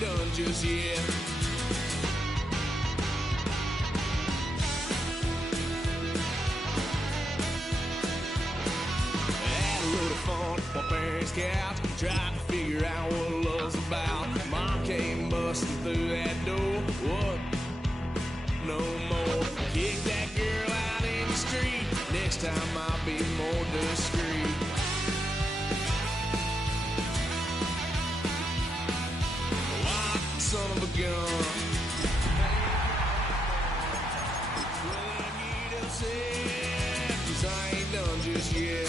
done just yet. Had a little fun at my parents' couch, tried to figure out what love's about. Mom came busting through that door. What? No more. Kick that girl out in the street. Next time I'll be more discreet. Son of a gun. Well, I get upset, 'cause I ain't done just yet.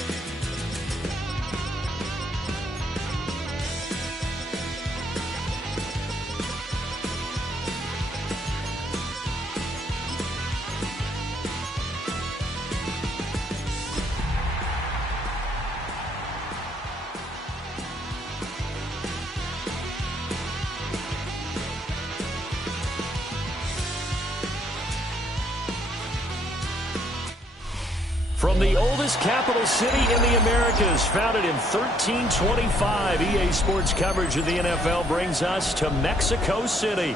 From the oldest capital city in the Americas, founded in 1325, EA Sports coverage of the NFL brings us to Mexico City.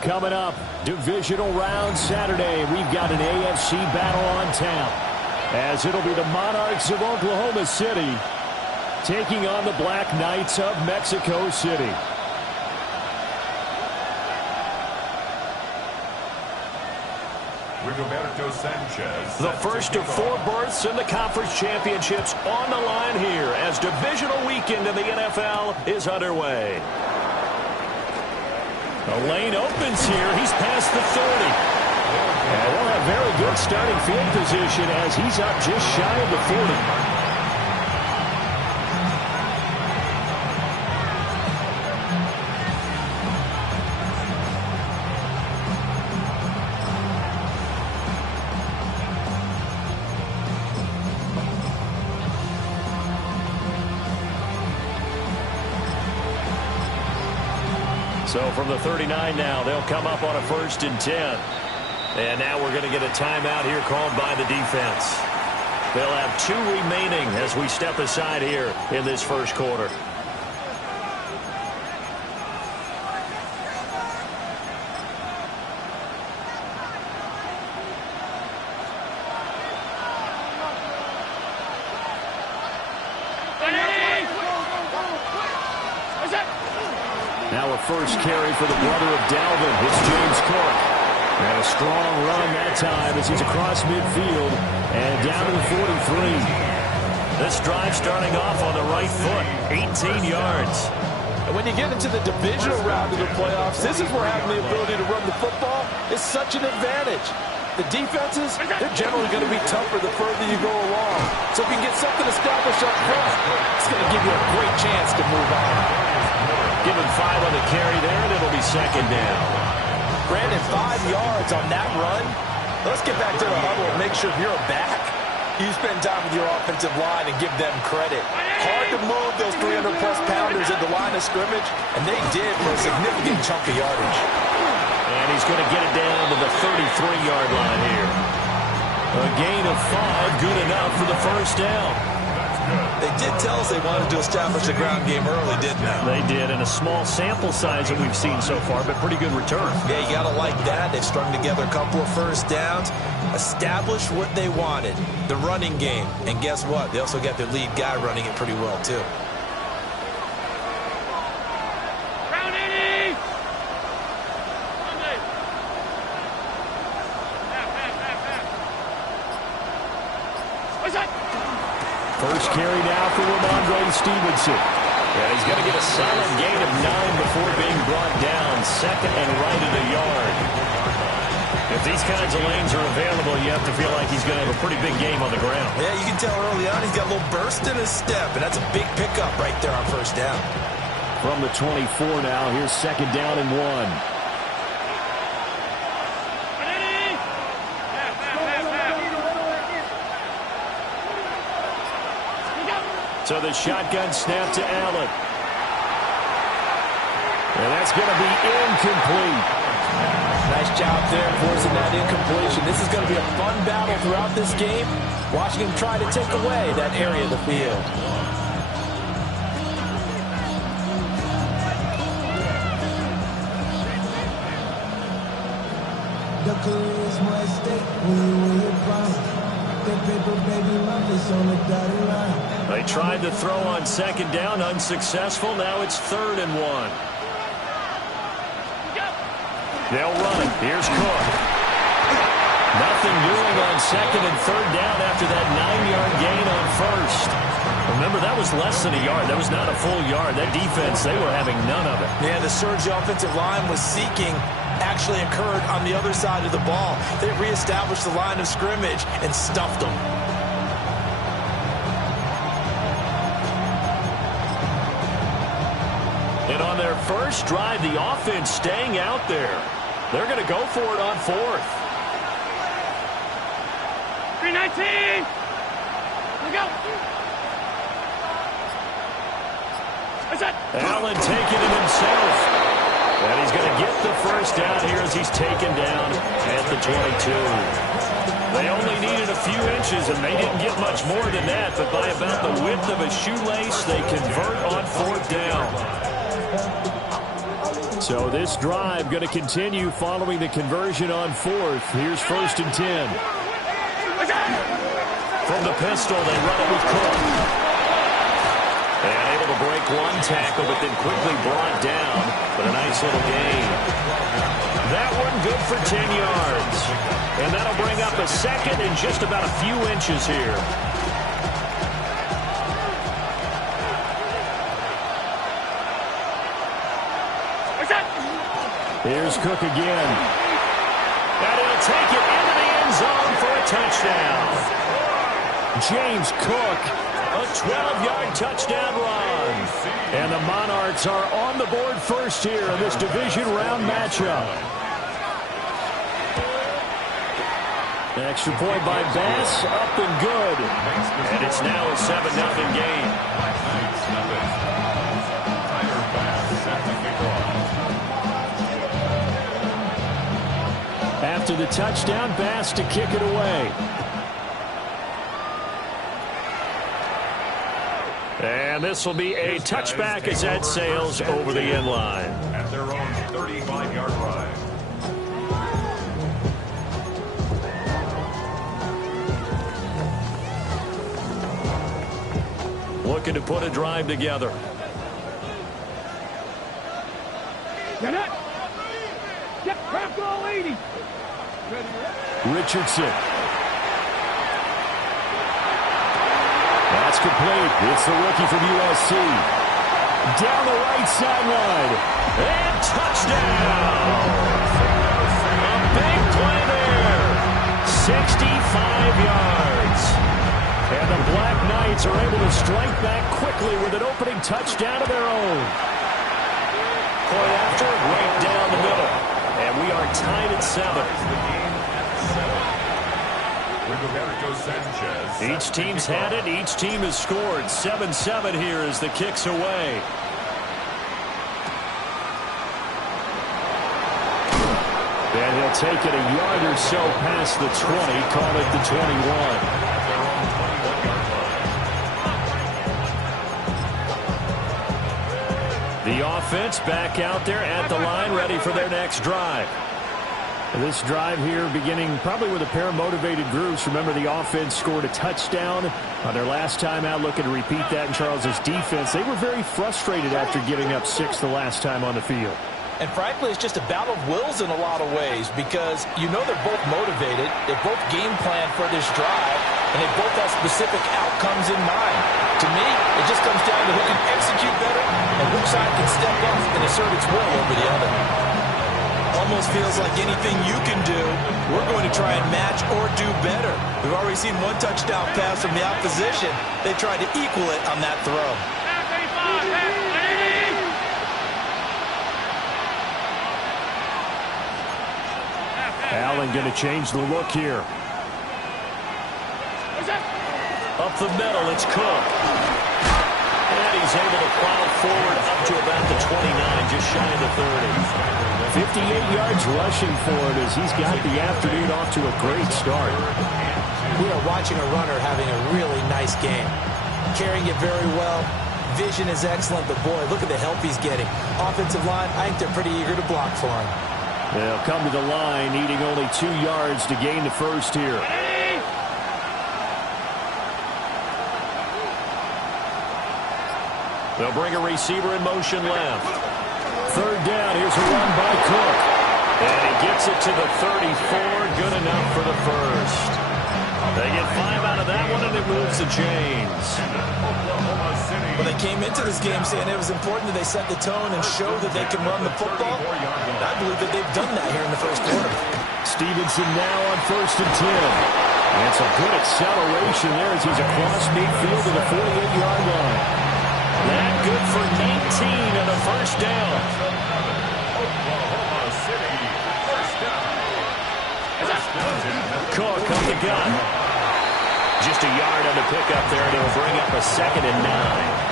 Coming up, divisional round Saturday, we've got an AFC battle on tap, as it'll be the Monarchs of Oklahoma City taking on the Black Knights of Mexico City. The first of 4 berths in the conference championships on the line here as divisional weekend in the NFL is underway. The lane opens here. He's past the 30. And they'll have very good starting field position as he's up just shy of the 40. So from the 39 now, they'll come up on a 1st and 10. And now we're going to get a timeout here called by the defense. They'll have 2 remaining as we step aside here in this first quarter. Now a first carry for the brother of Dalvin. It's James Cook. And a strong run that time as he's across midfield and down to the 43. This drive starting off on the right foot. 18 yards. And when you get into the divisional round of the playoffs, this is where having the ability to run the football is such an advantage. The defenses, they're generally going to be tougher the further you go along. So if you can get something established up front, it's going to give you a great chance to move on. Give him 5 on the carry there, and it'll be 2nd down. Granted, 5 yards on that run. Let's get back to the huddle and make sure if you're a back, you spend time with your offensive line and give them credit. Hard to move those 300-plus pounders at the line of scrimmage, and they did for a significant chunk of yardage. And he's going to get it down to the 33-yard line here. A gain of 5, good enough for the 1st down. They did tell us they wanted to establish a ground game early, didn't they? They did, and a small sample size that we've seen so far, but pretty good return. Yeah, you got to like that. They've strung together a couple of 1st downs, established what they wanted, the running game. And guess what? They also got their lead guy running it pretty well, too. First carry now for Ramondre Stevenson. Yeah, he's going to get a solid gain of 9 before being brought down. 2nd and right at a yard. If these kinds of lanes are available, you have to feel like he's going to have a pretty big game on the ground. Yeah, you can tell early on he's got a little burst in his step, and that's a big pickup right there on 1st down. From the 24 now, here's 2nd down and 1. So the shotgun snap to Allen. And that's going to be incomplete. Nice job there forcing that incompletion. This is going to be a fun battle throughout this game. Watching him try to take away that area of the field. The career's more at stake when you win your prime. That paper, baby, it's on the dotted line. They tried to throw on second down, unsuccessful. Now it's 3rd and 1. They'll run. Here's Cook. Nothing doing on 2nd and 3rd down after that 9-yard gain on 1st. Remember, that was less than a yard. That was not a full yard. That defense, they were having none of it. Yeah, the surge the offensive line was seeking actually occurred on the other side of the ball. They reestablished the line of scrimmage and stuffed them. And on their first drive, the offense staying out there. They're going to go for it on 4th. 319! We go! Allen taking it himself. And he's going to get the first down here as he's taken down at the 22. They only needed a few inches, and they didn't get much more than that. But by about the width of a shoelace, they convert on 4th down. So this drive going to continue following the conversion on 4th. Here's 1st and 10. From the pistol, they run it with Cook. And able to break one tackle, but then quickly brought down. But a nice little gain. That one good for 10 yards. And that'll bring up a 2nd and just about a few inches here. Here's Cook again. And he'll take it into the end zone for a touchdown. James Cook, a 12-yard touchdown run. And the Monarchs are on the board first here in this division round matchup. An extra point by Bass, up and good. And it's now a 7-0 game. After the touchdown, Bass to kick it away. And this will be a touchback as that sails over the end line. At their own 35-yard line. Looking to put a drive together. Get it! Get back all 80! Richardson. That's complete. It's the rookie from USC. Down the right sideline. And touchdown! A big play there. 65 yards. And the Black Knights are able to strike back quickly with an opening touchdown of their own. Point after, right down the middle. And we are tied at 7. Each team's had it. Each team has scored. 7-7 here as the kick's away. And he'll take it a yard or so past the 20. Call it the 21. The offense back out there at the line, ready for their next drive. This drive here beginning probably with a pair of motivated groups. Remember, the offense scored a touchdown on their last time out. Looking to repeat that in Charles's defense. They were very frustrated after giving up 6 the last time on the field. And frankly, it's just a battle of wills in a lot of ways because you know they're both motivated. They both game plan for this drive, and they both have specific outcomes in mind. To me, it just comes down to who can execute better and which side can step up and assert its will over the other. Almost feels like anything you can do, we're going to try and match or do better. We've already seen one touchdown pass from the opposition. They tried to equal it on that throw. Allen going to change the look here. Up the middle, it's Cook. And he's able to plow forward up to about the 29, just shy of the 30. 58 yards rushing for it as he's got the afternoon off to a great start. We are watching a runner having a really nice game. Carrying it very well. Vision is excellent, but boy, look at the help he's getting. Offensive line, I think they're pretty eager to block for him. They'll come to the line, needing only 2 yards to gain the first here. They'll bring a receiver in motion left. 3rd down. Here's a run by Cook. And he gets it to the 34. Good enough for the first. They get 5 out of that one, and it moves the chains. Well, they came into this game saying it was important that they set the tone and show that they can run the football. And I believe that they've done that here in the first quarter. Stevenson now on 1st and 10. And some good acceleration there as he's across midfield to the 48-yard line. That good for 19 and a first down. Cook up the gun. Just a yard on the pickup there, and it'll bring up a 2nd and 9.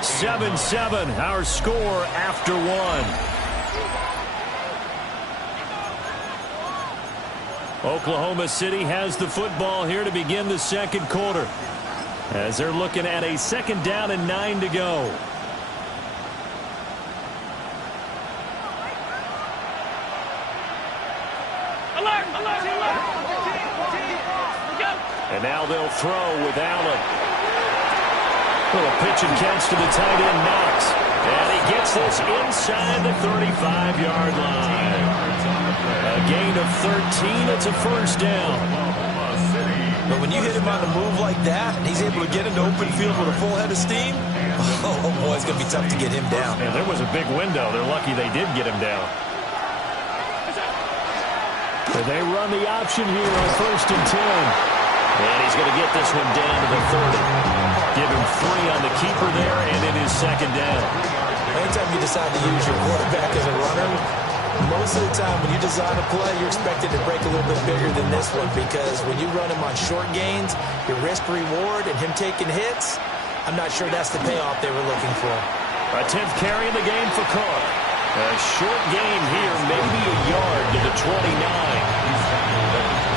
7-7, our score after 1. Oklahoma City has the football here to begin the second quarter, as they're looking at a 2nd down and 9 to go. And now they'll throw with Allen. Little pitch and catch to the tight end, Knox. And he gets this inside the 35-yard line. A gain of 13. It's a first down. But when you hit him on the move like that, and he's able to get into open field with a full head of steam, oh boy, it's going to be tough to get him down. Yeah, there was a big window. They're lucky they did get him down. So they run the option here on 1st and 10. And he's going to get this one down to the 30. Give him 3 on the keeper there, and it is 2nd down. Anytime you decide to use your quarterback as a runner, most of the time when you design a play, you're expected to break a little bit bigger than this one, because when you run him on short gains, your risk-reward and him taking hits, I'm not sure that's the payoff they were looking for. A 10th carry in the game for Cook. A short gain here, maybe a yard to the 29.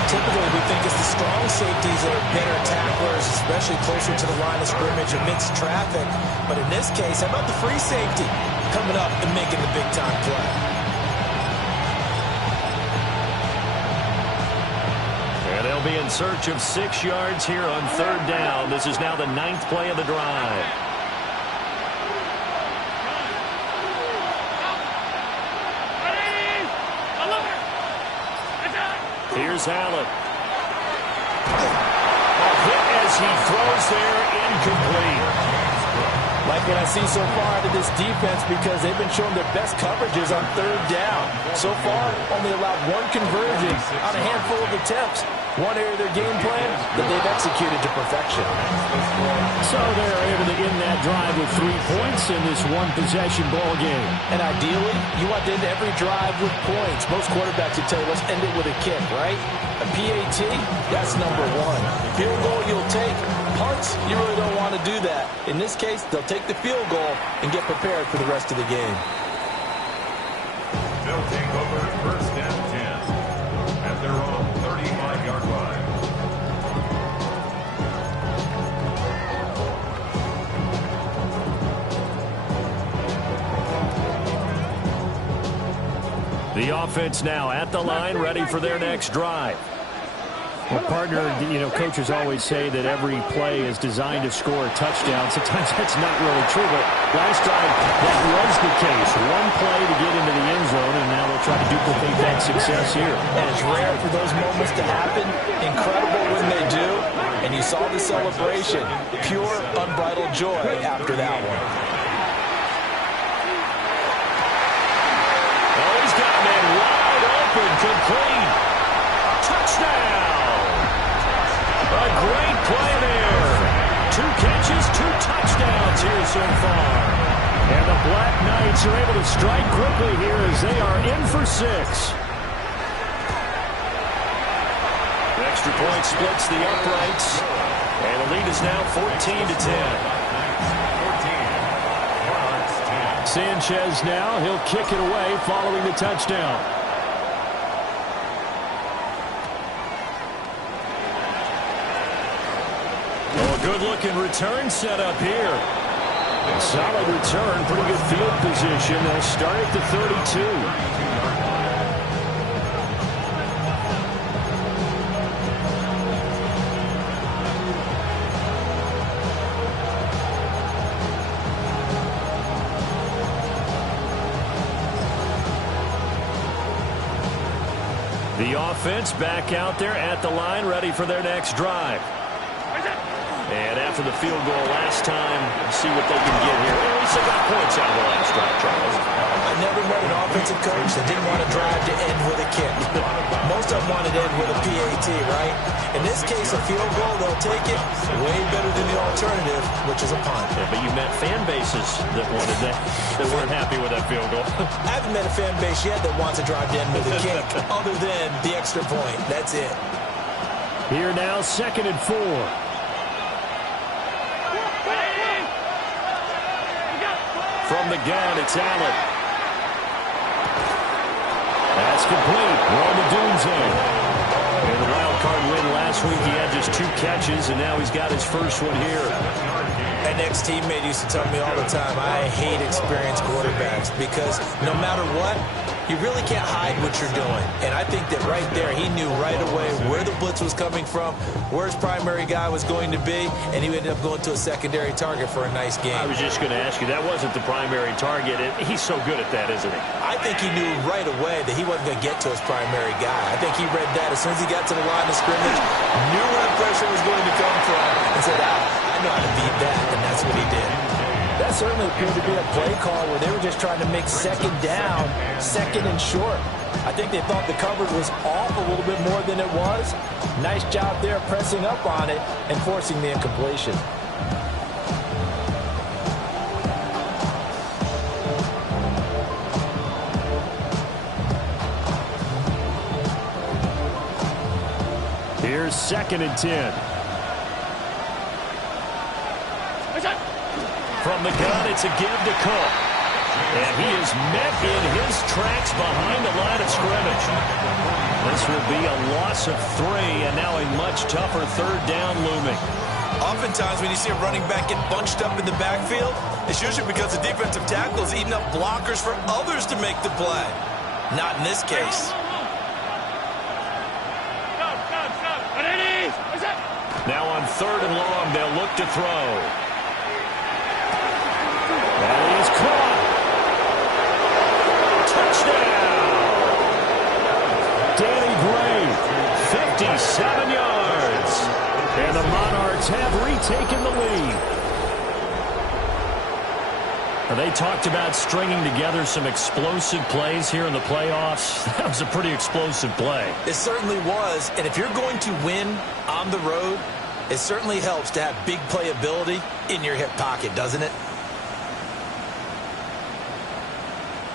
Typically, we think it's the strong safeties that are better tacklers, especially closer to the line of scrimmage amidst traffic. But in this case, how about the free safety coming up and making the big-time play? And they'll be in search of 6 yards here on 3rd down. This is now the 9th play of the drive. Here's Allen. A hit as he throws there, incomplete. Like what I see so far out of this defense, because they've been showing their best coverages on 3rd down. So far, only allowed 1 conversion on a handful of attempts. One area of their game plan that they've executed to perfection. So they're able to end that drive with 3 points in this one-possession ball game. And ideally, you want to end every drive with points. Most quarterbacks would tell you, let's end it with a kick, right? A PAT, that's number 1. Field goal you'll take. Punts, you really don't want to do that. In this case, they'll take the field goal and get prepared for the rest of the game. They'll take over 1st and 10 at their own 35-yard line. The offense now at the line, ready for their next drive. Well, partner, coaches always say that every play is designed to score a touchdown. Sometimes that's not really true, but last drive, that was the case. One play to get into the end zone, and now they'll try to duplicate that success here. And it's rare for those moments to happen. Incredible when they do. And you saw the celebration. Pure, unbridled joy after that one. Oh, he's got man wide open, complete. Touchdown! A great play there. 2 catches, 2 touchdowns here so far. And the Black Knights are able to strike quickly here as they are in for 6. The extra point splits the uprights. And the lead is now 14-10. Sanchez now, he'll kick it away following the touchdown. Good-looking return set up here. Solid return, pretty good field position. They'll start at the 32. The offense back out there at the line, ready for their next drive. And after the field goal last time, see what they can get here. At least they got points out of the last drive, Charles. I never met an offensive coach that didn't want to drive to end with a kick. Most of them wanted to end with a PAT, right? In this case, a field goal, they'll take it way better than the alternative, which is a punt. Yeah, but you met fan bases that wanted that, that weren't happy with that field goal. I haven't met a fan base yet that wants to drive to end with a kick, other than the extra point. That's it. Here now, 2nd and 4. From the gun, it's Allen. That's complete. Roma Dunze. In the wild card win last week, he had just 2 catches, and now he's got his first one here. An ex-teammate used to tell me all the time, I hate experienced quarterbacks because no matter what, you really can't hide what you're doing. And I think that right there, he knew right away where the blitz was coming from, where his primary guy was going to be, and he ended up going to a secondary target for a nice game. I was just going to ask you, that wasn't the primary target. He's so good at that, isn't he? I think he knew right away that he wasn't going to get to his primary guy. I think he read that as soon as he got to the line of scrimmage, knew where the pressure was going to come from, and said, I know how to beat that, and that's what he did. That certainly appeared to be a play call where they were just trying to make second down, second and short. I think they thought the coverage was off a little bit more than it was. Nice job there pressing up on it and forcing the incompletion. Here's 2nd and 10. From the gun, it's a give to Cook. And he is met in his tracks behind the line of scrimmage. This will be a loss of 3, and now a much tougher 3rd down looming. Oftentimes when you see a running back get bunched up in the backfield, it's usually because the defensive tackle is eating up blockers for others to make the play. Not in this case. Now on 3rd and long, they'll look to throw. And he's caught. Touchdown. Danny Gray, 57 yards. And the Monarchs have retaken the lead. They talked about stringing together some explosive plays here in the playoffs. That was a pretty explosive play. It certainly was. And if you're going to win on the road, it certainly helps to have big playability in your hip pocket, doesn't it?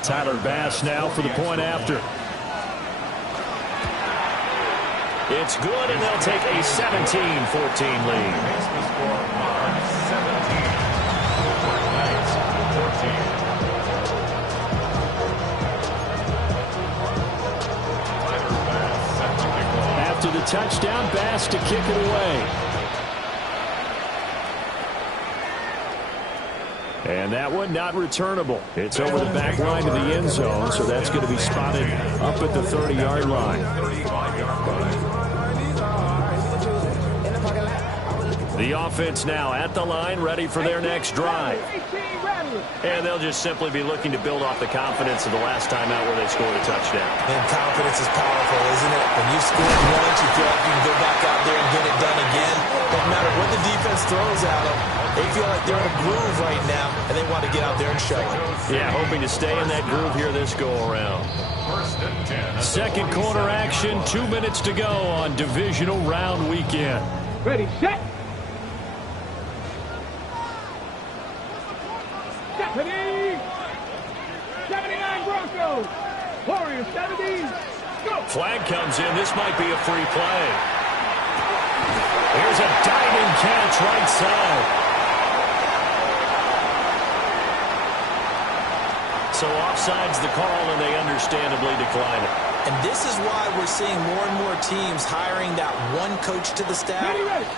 Tyler Bass now for the point after. It's good, and they'll take a 17-14 lead. After the touchdown, Bass to kick it away. And that one not returnable. It's over the back line to the end zone, so that's going to be spotted up at the 30-yard line. The offense now at the line, ready for their next drive. And they'll just simply be looking to build off the confidence of the last time out where they scored a touchdown. And confidence is powerful, isn't it? When you score once, you feel like you can go back out there and get it done again. No matter what the defense throws at them, they feel like they're in a groove right now, and they want to get out there and show it. Yeah, hoping to stay in that groove here this go-around. 2nd quarter action, 2 minutes to go on divisional round weekend. Ready, set. Stephanie. 79 Broncos. Warriors 70. Go. Flag comes in. This might be a free play. Here's a diving catch right side. So offside's the call, and they understandably decline it. And this is why we're seeing more and more teams hiring that one coach to the staff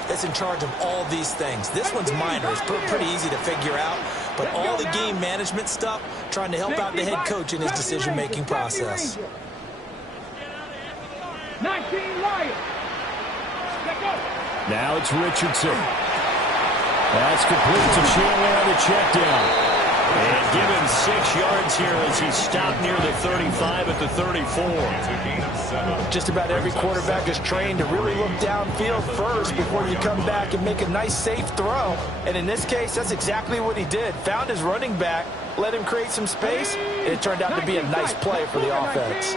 that's in charge of all these things. This one's minor. It's pretty easy to figure out. but all the game management stuff, trying to help out the head coach in his decision-making process. 19 Lions. Let go. Now it's Richardson. That's complete to Chandler on the check down. And give him 6 yards here as he stopped near the 35 at the 34. Just about every quarterback is trained to really look downfield first before you come back and make a nice, safe throw. And in this case, that's exactly what he did. Found his running back, let him create some space, and it turned out to be a nice play for the offense.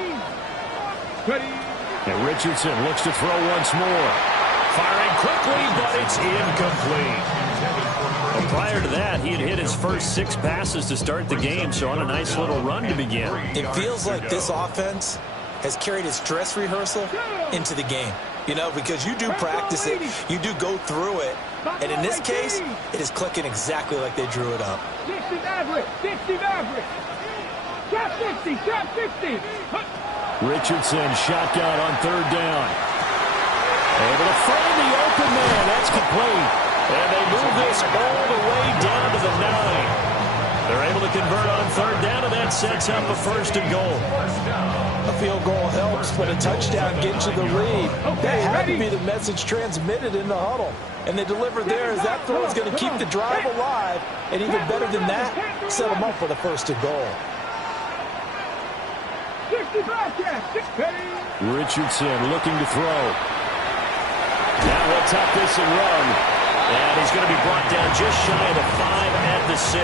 And Richardson looks to throw once more. Firing quickly, but it's incomplete. Well, prior to that, he had hit his first 6 passes to start the game, so on a nice little run to begin. It feels like this offense has carried its dress rehearsal into the game. You know, because you do practice it, you do go through it, and in this case, it is clicking exactly like they drew it up. 60 average, 60 average. Trap 60, trap 60. Richardson shotgun on 3rd down. Able to find the open man. That's complete. And they move this all the way down to the 9. They're able to convert on 3rd down, and that sets up a 1st and goal. A field goal helps, but a touchdown gets you the lead. That had to be the message transmitted in the huddle. And they delivered there as that throw is going to keep the drive alive. And even better than that, set them up for the 1st and goal. Richardson looking to throw. Now he'll tuck this and run. And he's going to be brought down just shy of the 5 at the 6.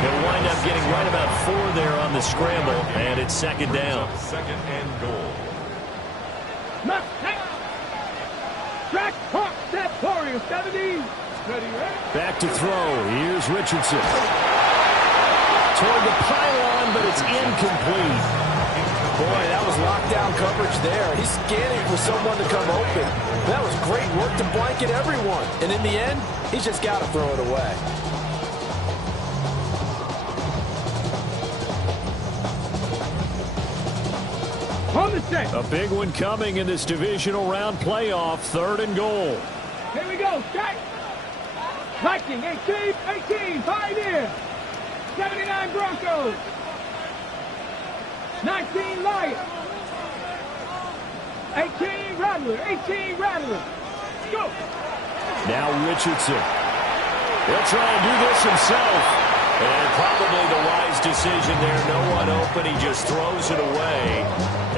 He'll wind up getting right about 4 there on the scramble, and it's 2nd down. 2nd and goal. Track, hawk, step, Warrior, 70. Back to throw. Here's Richardson. Toward the pylon, but it's incomplete. Boy, that was lockdown coverage there. He's scanning for someone to come open. That was great work to blanket everyone. And in the end, he's just got to throw it away. On the set. A big one coming in this divisional round playoff. 3rd and goal. Here we go. Strike. Viking, 18, 5 in. 79 Broncos. 19 Lions. 18 Rattlers. Go. Now Richardson. He'll try and do this himself. And probably the wise decision there. No one open. He just throws it away.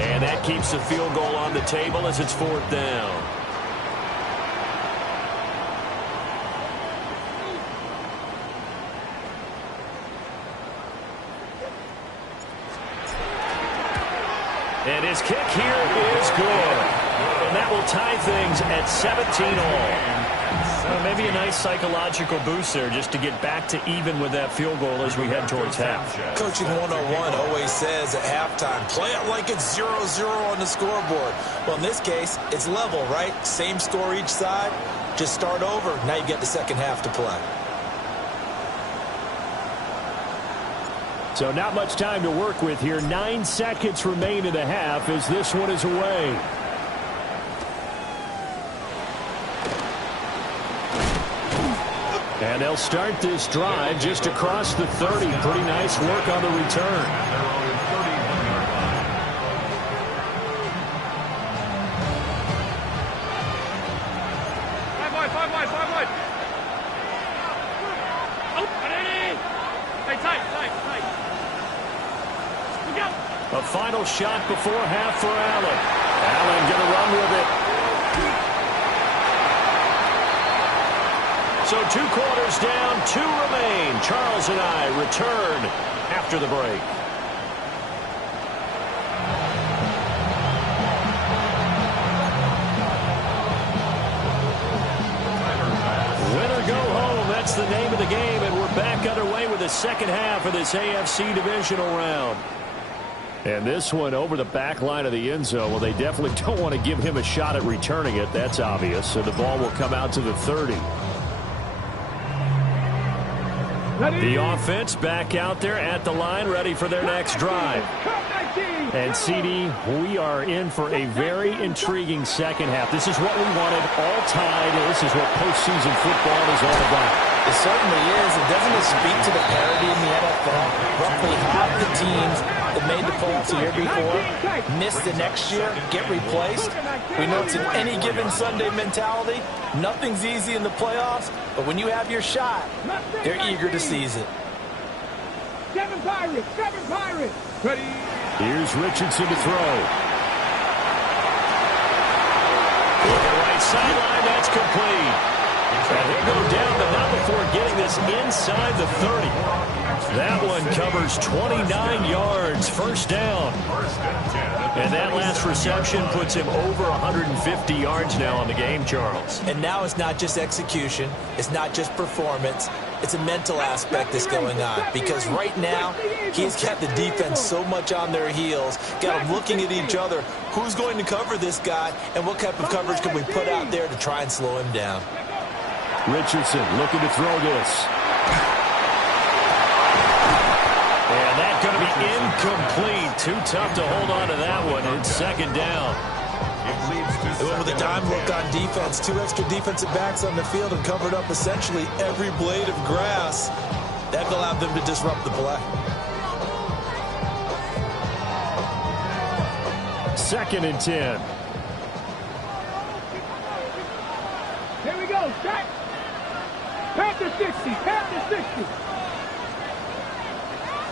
And that keeps the field goal on the table as it's 4th down. And his kick here is good. And that will tie things at 17 all. Well, maybe a nice psychological boost there just to get back to even with that field goal as we head towards half. Coaching 101 always says at halftime, play it like it's 0-0 on the scoreboard. Well, in this case, it's level, right? Same score each side. Just start over. Now you get the second half to play. So not much time to work with here. 9 seconds remain in the half as this one is away. And they'll start this drive just across the 30. Pretty nice work on the return. Five wide. Oh, hey, tight. A final shot before half for Allen. Allen going to run with it. So 2 quarters down, 2 remain. Charles and I return after the break. Winner go home. That's the name of the game, and we're back underway with the second half of this AFC divisional round. And this one over the back line of the end zone. Well, they definitely don't want to give him a shot at returning it. That's obvious. So the ball will come out to the 30. The offense back out there at the line, ready for their next drive. And, CD, we are in for a very intriguing second half. This is what we wanted, all tied. This is what postseason football is all about. It certainly is. And doesn't it speak to the parity in the NFL? Roughly half the teams that made the playoffs the year before miss the next year, get replaced. We know it's an any given Sunday mentality. Nothing's easy in the playoffs, but when you have your shot, they're eager to seize it. 7 Pirates, 7 Pirates. Ready. Here's Richardson to throw. Look at right sideline, that's complete. And he'll go down, but not before getting this inside the 30. That one covers 29 yards, first down. And that last reception puts him over 150 yards now on the game, Charles. And now it's not just execution. It's not just performance. It's a mental aspect that's going on. Because right now, he's got the defense so much on their heels, got them looking at each other. Who's going to cover this guy, and what type of coverage can we put out there to try and slow him down? Richardson looking to throw this. And that's going to be incomplete. Too tough to hold on to that one. It's second down. They went with a dime look on defense. 2 extra defensive backs on the field and covered up essentially every blade of grass. That allowed them to disrupt the play. Second and 10. Here we go. Set. Panther 60. Panther 60.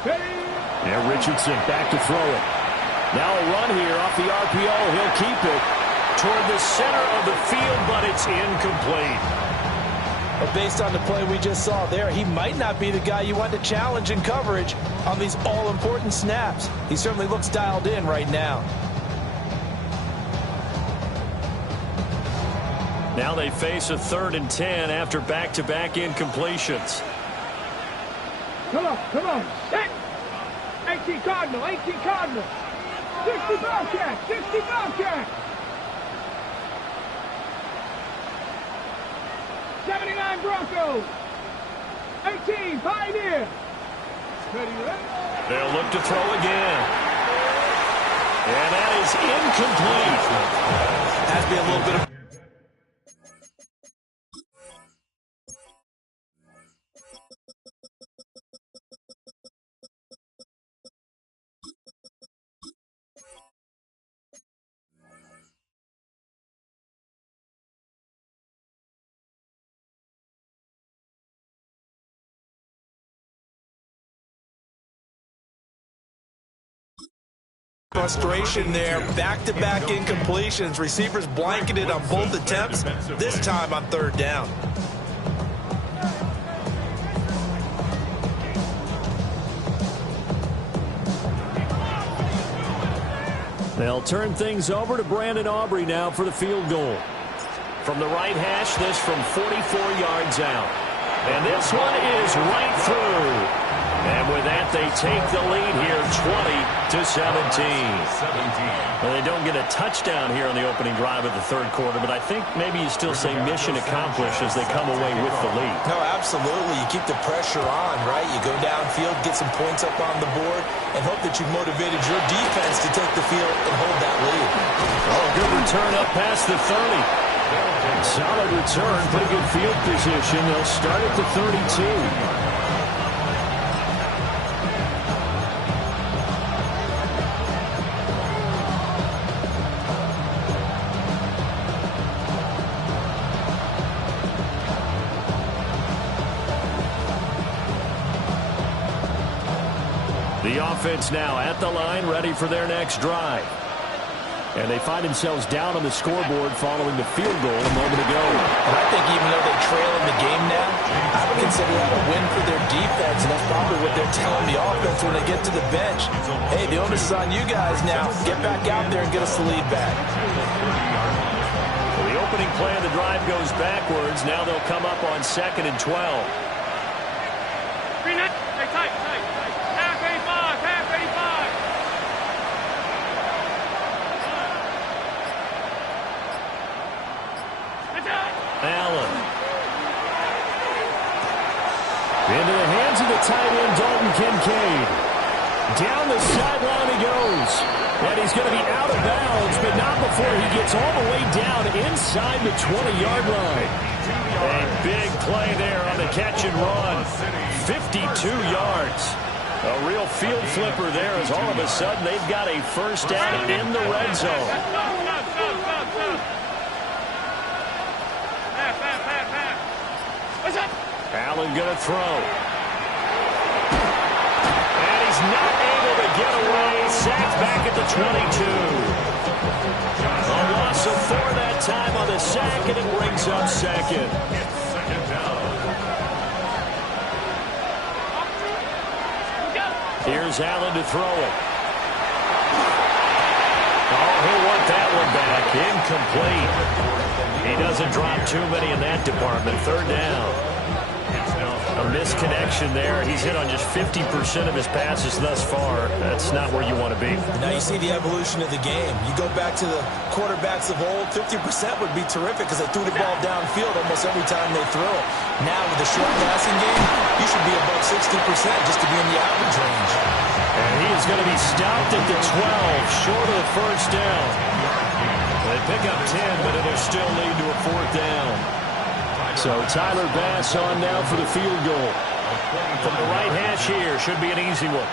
Ready. Yeah, Richardson back to throw it. Now a run here off the RPO. He'll keep it toward the center of the field, but it's incomplete. But based on the play we just saw there, he might not be the guy you want to challenge in coverage on these all-important snaps. He certainly looks dialed in right now. Now they face a 3rd and 10 after back-to-back incompletions. Come on. Set. 18 Cardinal. 18 Cardinal. 60 Bobcat. 60 Bobcat. 79 Broncos. 18 Pioneer. Ready. They'll look to throw again. And that is incomplete. Has to be a little bit of... frustration there. Back-to-back incompletions. Receivers blanketed on both attempts, this time on 3rd down. They'll turn things over to Brandon Aubrey now for the field goal. From the right hash, this from 44 yards out. And this one is right through. And with that, they take the lead here, 20-17. Well, they don't get a touchdown here on the opening drive of the 3rd quarter, but I think maybe you still say mission accomplished as they come away with the lead. No, absolutely. You keep the pressure on, right? You go downfield, get some points up on the board, and hope that you've motivated your defense to take the field and hold that lead. Oh, good return up past the 30. Solid return, pretty good field position. They'll start at the 32. The offense now at the line, ready for their next drive. And they find themselves down on the scoreboard following the field goal a moment ago. And I think even though they trail in the game now, I would consider that a win for their defense, and that's probably what they're telling the offense when they get to the bench. Hey, the onus is on you guys now. Get back out there and get us the lead back. Well, the opening play of the drive goes backwards. Now they'll come up on 2nd and 12. Tight. Half 85. Allen. Into the hands of the tight end, Dalton Kincaid. Down the sideline he goes. And he's going to be out of bounds, but not before he gets all the way down inside the 20-yard line. A big play there on the catch and run. 52 yards. A real field flipper there as all of a sudden they've got a first down in the red zone. Allen going to throw. And he's not able to get away. Sacked back at the 22. A loss of 4 that time on the sack, and it brings up second. Here's Allen to throw it. Oh, he'll want that one back. Incomplete. He doesn't drop too many in that department. Third down. A misconnection there. He's hit on just 50% of his passes thus far. That's not where you want to be. Now you see the evolution of the game. You go back to the quarterbacks of old, 50% would be terrific because they threw the ball downfield almost every time they threw it. Now with the short passing game, you should be above 60% just to be in the average range. And he is going to be stopped at the 12, short of the first down. They pick up 10, but it'll still lead to a fourth down. So Tyler Bass on now for the field goal. From the right hash here, should be an easy one.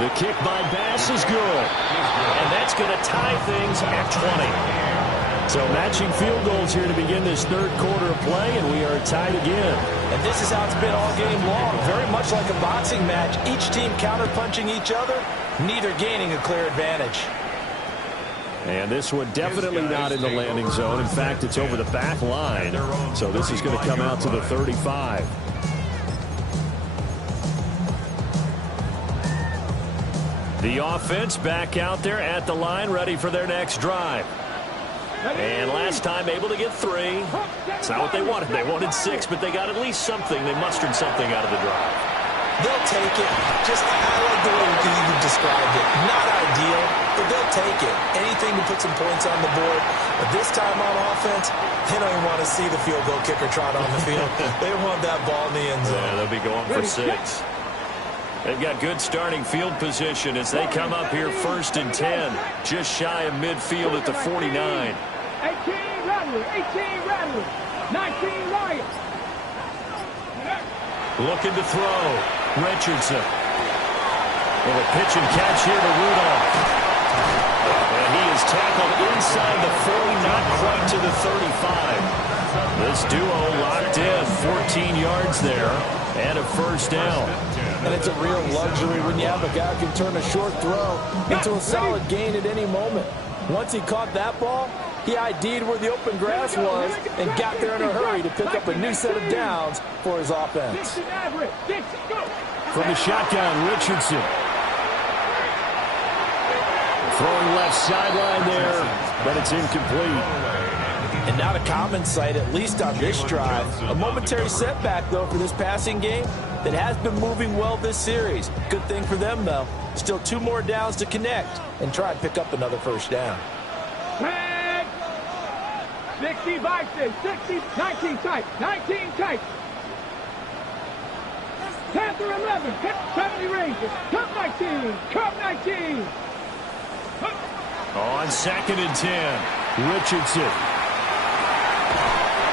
The kick by Bass is good. And that's going to tie things at 20. So matching field goals here to begin this third quarter of play, and we are tied again. And this is how it's been all game long. Very much like a boxing match. Each team counter-punching each other, neither gaining a clear advantage. And this one definitely not in the landing zone. In fact, it's over the back line. So this is going to come out to the 35. The offense back out there at the line, ready for their next drive. And last time able to get 3. It's not what they wanted. They wanted 6, but they got at least something. They mustered something out of the drive. They'll take it. Just, I like the way you described it. Not ideal, but they'll take it. Anything to put some points on the board. But this time on offense, they don't even want to see the field goal kicker trot on the field. They want that ball in the end zone. Yeah, they'll be going for 6. They've got good starting field position as they come up here first and 10. Just shy of midfield at the 49. 18 Rattler, 18 Rattler, 19 Lions. Looking to throw. Richardson. Well, a pitch and catch here to Rudolph. And he is tackled inside the 40, not quite to the 35. This duo locked in, 14 yards there, and a first down. And it's a real luxury when you have a guy who can turn a short throw into a solid gain at any moment. Once he caught that ball, he ID'd where the open grass was and got there in a hurry to pick up a new set of downs for his offense. From the shotgun, Richardson. Throwing left sideline there, but it's incomplete. And not a common sight, at least on this drive. A momentary setback, though, for this passing game that has been moving well this series. Good thing for them, though. Still 2 more downs to connect and try and pick up another first down. 60 Bison, 60, 19 tight, 19 tight. Panther 11, 70 Rangers, Cup 19, Cup 19. On 2nd and 10, Richardson.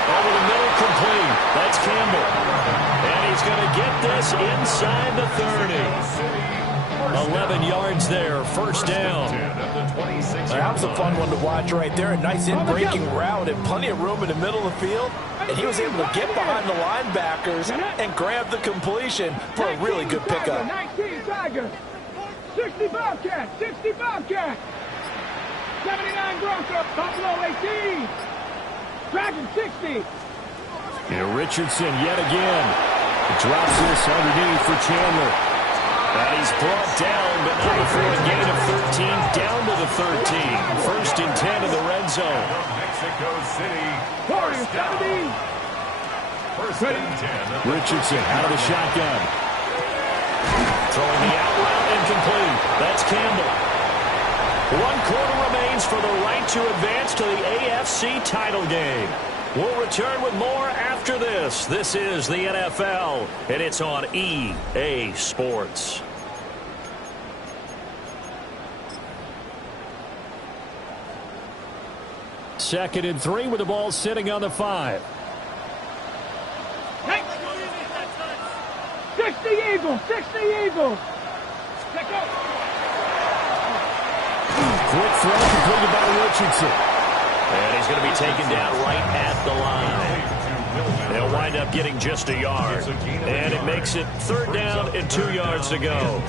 Over the middle, complete. That's Campbell. And he's going to get this inside the 30. 11 yards there, first down. That was a fun one to watch right there. A nice in-breaking route and plenty of room in the middle of the field. And he was able to get behind the linebackers and grab the completion for a really good pickup. 19 Tiger, 60 Bobcat, 60 Bobcat. 79 Bronco, Buffalo 18. Dragon 60. Richardson yet again. Drops this underneath for Chandler. And he's brought down, but not before a gain of 13, down to the 13. First and 10 in the red zone. Mexico City. Warriors 70. First and 10. Richardson out of the shotgun. Throwing the out route incomplete. That's Campbell. 1 quarter remains for the right to advance to the AFC title game. We'll return with more after this. This is the NFL, and it's on EA Sports. Second and 3 with the ball sitting on the 5. 60 Eagles, 60 Eagles. Pick up. Quick throw completed by Richardson. And he's going to be taken down right at the line. They'll wind up getting just a yard. And it makes it 3rd down and 2 yards to go.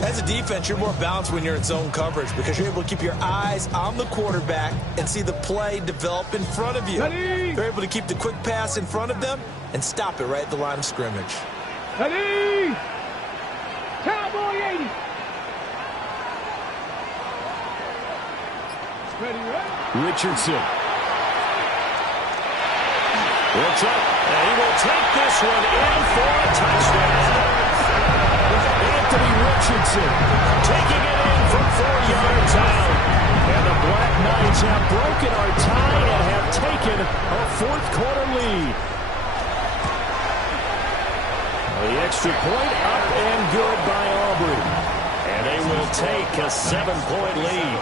As a defense, you're more balanced when you're in zone coverage because you're able to keep your eyes on the quarterback and see the play develop in front of you. They're able to keep the quick pass in front of them and stop it right at the line of scrimmage. Ready. Cowboy 80. Ready. Richardson. Looks up, and he will take this one in for a touchdown. Anthony Richardson taking it in from 4 yards out. And the Black Knights have broken our tie and have taken a 4th quarter lead. The extra point up and good by Aubrey. And they will take a 7-point lead.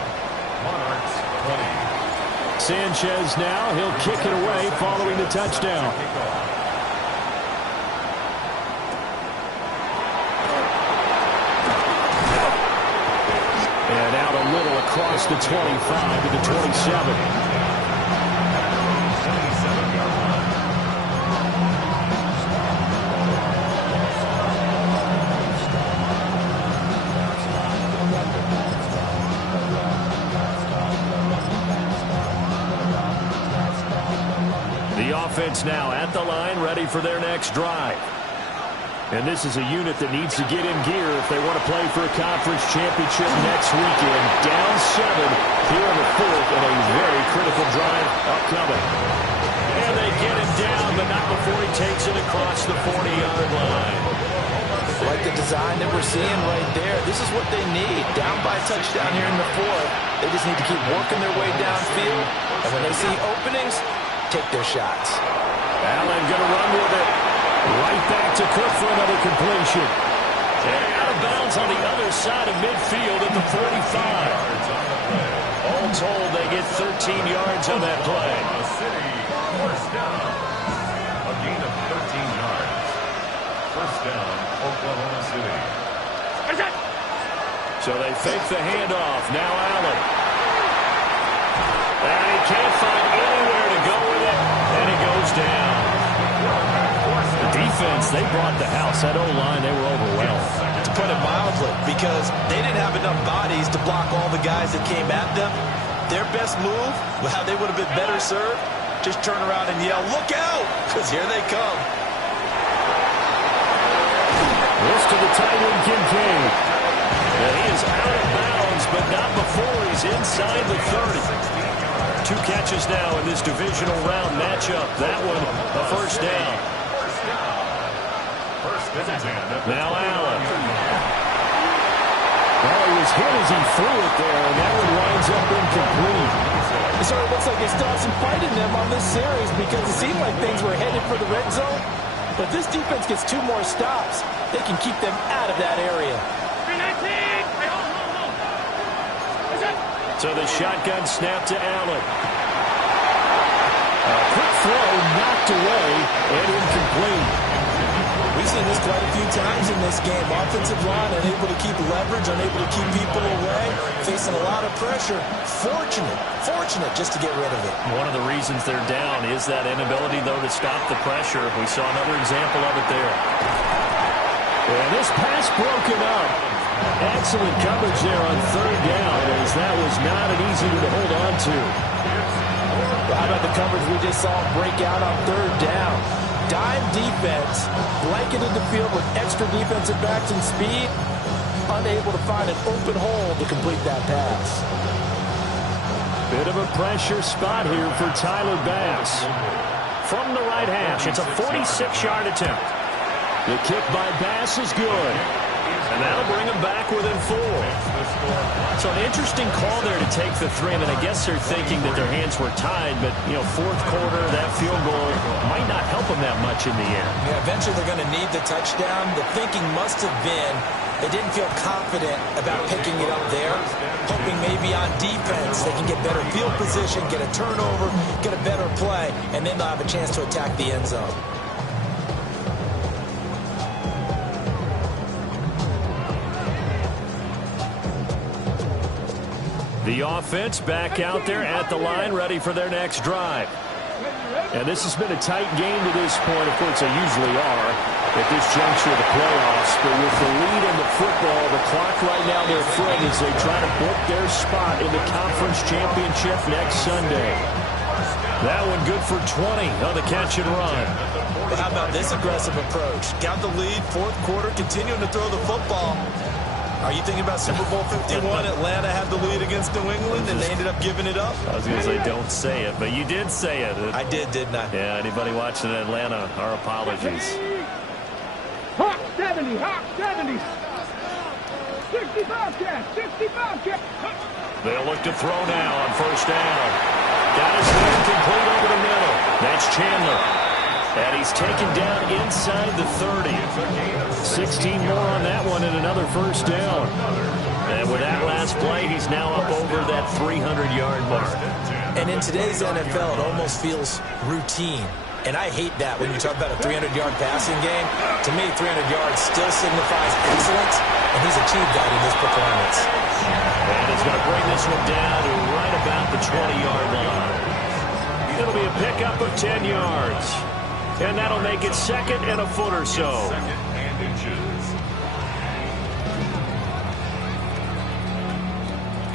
Monarchs 20. Sanchez now, he'll kick it away following the touchdown. And out a little across the 25 to the 27. Offense now at the line, ready for their next drive. And this is a unit that needs to get in gear if they want to play for a conference championship next weekend. Down 7 here in the 4th, and a very critical drive upcoming. And they get him down, but not before he takes it across the 40-yard line. Like the design that we're seeing right there, this is what they need. Down by a touchdown here in the 4th. They just need to keep working their way downfield. And when they see openings, take their shots. Allen going to run with it. Right back to Cook for another completion. And out of bounds on the other side of midfield at the 45. All told, they get 13 yards on that play. The City, 1st down. A gain of 13 yards. 1st down, Oklahoma City. So they fake the handoff. Now Allen. And he can't find anywhere to go with it, and he goes down. The defense, they brought the house. That O-line, they were overwhelmed. To put it mildly, because they didn't have enough bodies to block all the guys that came at them. Their best move, how they would have been better served, just turn around and yell, "Look out!" because here they come. This to the tight end, Kincaid. And he is out of bounds, but not before he's inside the 30. 2 catches now in this divisional round matchup. That one, a 1st down. Now Allen. Well, he was hit as he threw it there, and that one winds up incomplete. It sort of looks like they still have some fight in them on this series because it seemed like things were headed for the red zone. But this defense gets 2 more stops. They can keep them out of that area. So the shotgun snap to Allen. A quick throw knocked away and incomplete. We've seen this quite a few times in this game. Offensive line unable to keep leverage, unable to keep people away, facing a lot of pressure. Fortunate just to get rid of it. One of the reasons they're down is that inability, though, to stop the pressure. We saw another example of it there. And this pass broken up. Excellent coverage there on 3rd down, as that was not an easy one to hold on to. Well, how about the coverage we just saw break out on 3rd down? Dime defense, blanketed the field with extra defensive backs and speed, unable to find an open hole to complete that pass. Bit of a pressure spot here for Tyler Bass. From the right hash, it's a 46-yard attempt. The kick by Bass is good. And that'll bring them back within 4. So an interesting call there to take the 3. And I guess they're thinking that their hands were tied. But, 4th quarter, that field them that much in the air. Yeah, eventually they're going to need the touchdown. The thinking must have been they didn't feel confident about picking it up there, hoping maybe on defense they can get better field position, get a turnover, get a better play, and then they'll have a chance to attack the end zone. The offense back out there at the line, ready for their next drive. And this has been a tight game to this point. Of course, they usually are at this juncture of the playoffs. But with the lead in the football, the clock right now their friend as they try to book their spot in the conference championship next Sunday. That one good for 20 on the catch and run. But how about this aggressive approach? Got the lead, fourth quarter, continuing to throw the football. Are you thinking about Super Bowl 51? Atlanta had the lead against New England, and they ended up giving it up? I was going to say, don't say it, but you did say it. I did, didn't I? Yeah, anybody watching Atlanta, our apologies. Hawk 70, Hawk 70. 65 catch, 65 catch. They'll look to throw now on first down. Got his man complete over the middle. That's Chandler. And he's taken down inside the 30. 16 more on that one and another first down. And with that last play, he's now up over that 300-yard mark. And in today's NFL, it almost feels routine. And I hate that when you talk about a 300-yard passing game. To me, 300 yards still signifies excellence, and he's achieved that in this performance. And he's going to bring this one down to right about the 20-yard line. It'll be a pickup of 10 yards. And that'll make it second and a foot or so. Second and inches.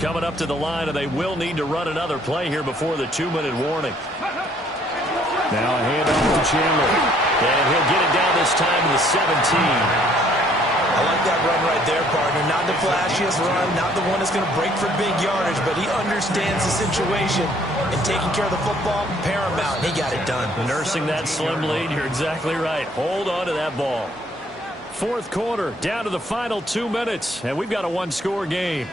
Coming up to the line, and they will need to run another play here before the 2-minute warning. Now a handoff to Chandler. And he'll get it down this time to the 17. I like that run right there, partner. Not the flashiest run, not the one that's going to break for big yardage, but he understands the situation, and taking care of the football, paramount. He got it done. Nursing that slim lead, you're exactly right. Hold on to that ball. Fourth quarter, down to the final 2 minutes, and we've got a one-score game.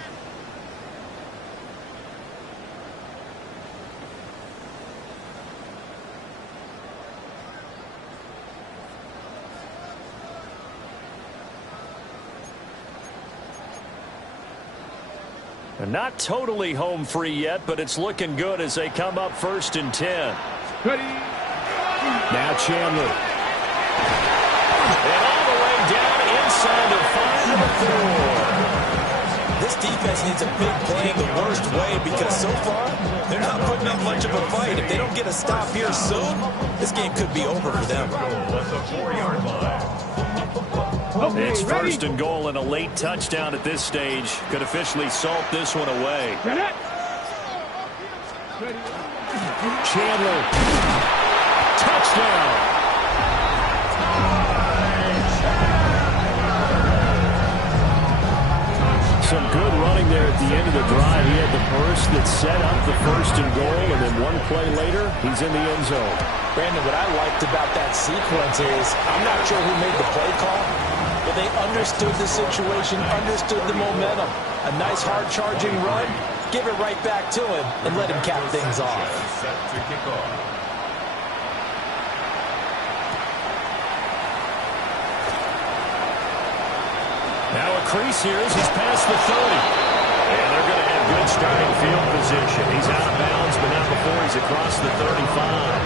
Not totally home free yet, but it's looking good as they come up first and 10. Now Chandler. And all the way down inside the 5 to the 4. This defense needs a big play in the worst way because so far they're not putting up much of a fight. If they don't get a stop here soon, this game could be over for them. That's a 4-yard line. Okay, It's ready? first and goal and a late touchdown at this stage. Could officially salt this one away. Get it. Chandler. Touchdown. Some good running there at the end of the drive. He had the burst that set up the first and goal, and then one play later, he's in the end zone. Brandon, what I liked about that sequence is I'm not sure who made the play call, but they understood the situation, understood the momentum. A nice hard-charging run, give it right back to him, and let him cap things off. Set to kick off. Now a crease here as he's past the 30. And they're going to have good starting field position. He's out of bounds, but not before he's across the 35.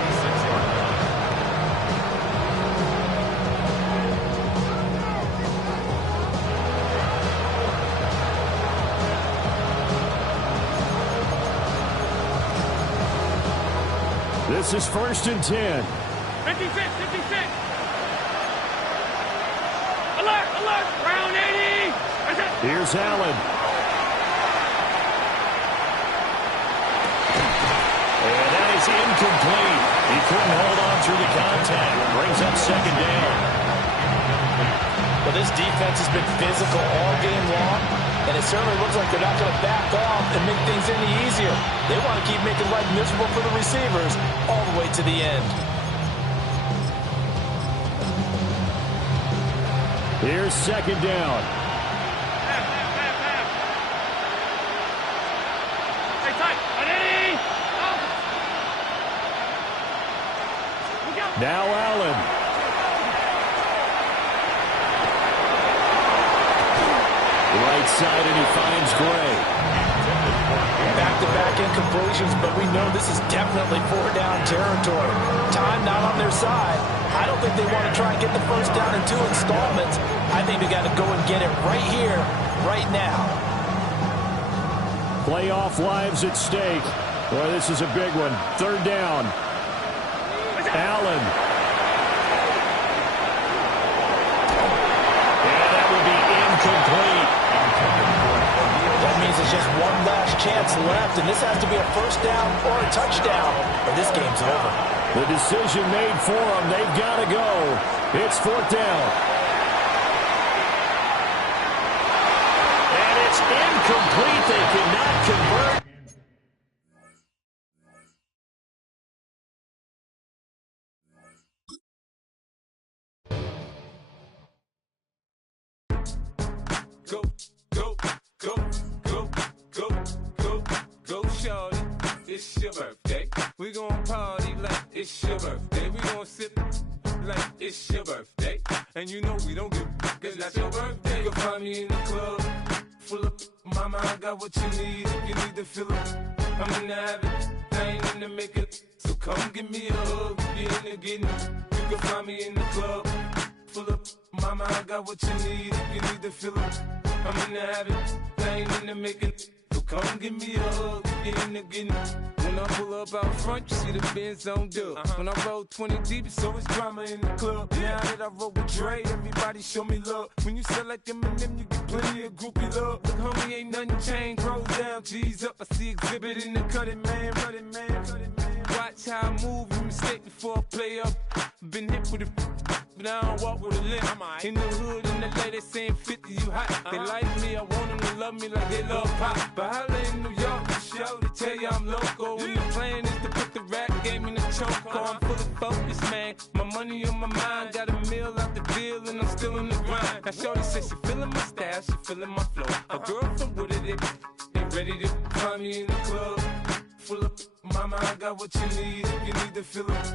This is first and 10. 56, 56. Alert, alert, round 80. Here's Allen. And that is incomplete. He couldn't hold on through the contact. Brings up second down. Well, this defense has been physical all game long, and it certainly looks like they're not going to back off and make things any easier. They want to keep making life miserable for the receivers all the way to the end. Here's second down. Hey, tight. Ready? Go. Look out. Now Allen. Right side, and he finds Gray. Back-to-back incompletions, but we know this is definitely four-down territory. Time not on their side. I don't think they want to try and get the first down in 2 installments. I think they got to go and get it right here, right now. Playoff lives at stake. Boy, this is a big one. 3rd down. Allen. And that will be incomplete. That means it's just one last chance left, and this has to be a first down or a touchdown, or this game's over. The decision made for them. They've got to go. It's 4th down. And it's incomplete. They cannot convert. Go, go, go, go, go, go, go, shorty. It's your birthday. We gon' party like it's your birthday. We gon' sip like it's your birthday. And you know we don't give cause that's your birthday. You can find me in the club, full of mama, I got what you need. If you need to fill up, I'm in the habit. I ain't in the making. So come give me a hug. If you're in the getting, you can find me in the club, full of mama, I got what you need. If you need to fill up, I'm in the habit. I ain't in the making. So come give me a hug. If you're in the getting. When I pull up out front, you see the Benz on dub. When I roll 20 deep, it's always drama in the club. Now that I roll with Dre, everybody show me love. When you sell like Eminem, you get plenty of groupie love. Look, homie, ain't nothing changed. Roll down, G's up. I see exhibit in the cutting, man. Running, man. Watch how I move, you mistake before I play up. Been hit with a but I don't walk with a limp. In the hood, in the LA, they saying 50, you hot. They like me, I want them to love me like they love pop. But holla in New York, the show, they tell you I'm local. And the plan is to put the rap game in the choke. I'm fully focused, man. My money on my mind, got a meal out the deal, and I'm still in the grind. Now shorty says she feeling my style, she feeling my flow. A girl from Wooded, they ready to find me in the club. Full of mama, I got what you need. If you need to fill up,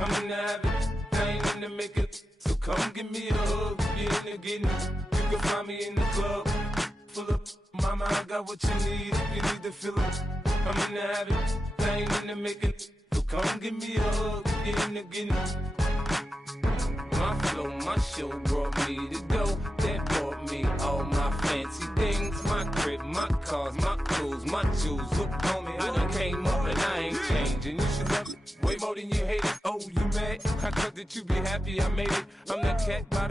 I'm in the habit. I ain't in the making. So come give me a hug. If you're in the getting, you can find me in the club. Full of mama, I got what you need. If you need to fill up, I'm in the habit. I ain't in the making. So come give me a hug. If you're in the getting. My flow, my show brought me to go. That brought me all my fancy things. My crib, my cars, my clothes, my jewels. Look, homie, I done came up and I ain't changing. You should love it way more than you hate it. Oh, you mad? I thought that you be happy I made it. I'm that cat by the